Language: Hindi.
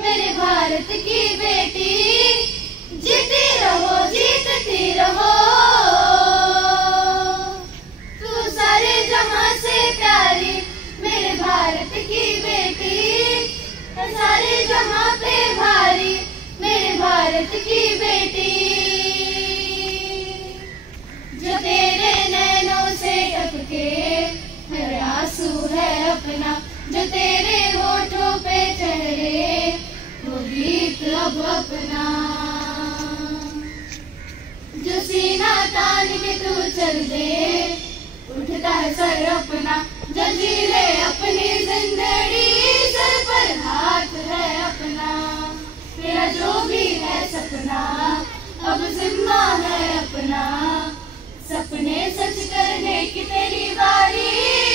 मेरे भारत की बेटी, जीती रहो जीतती रहो। तू सारे जहां से प्यारी मेरे भारत की बेटी, सारे जहां पे भारी मेरे भारत की बेटी। जो तेरे नैनों से टपके हर आंसू है अपना, जो तेरे होठों पे चढ़े वो गीत अब अपना। जो सीना तान के तू चल दे उठता है सर अपना, जो जी ले अपनी जिंदगी सर पर हाथ है अपना। तेरा जो भी है सपना अब जिम्मा है अपना, सपने सच करने की तेरी बारी।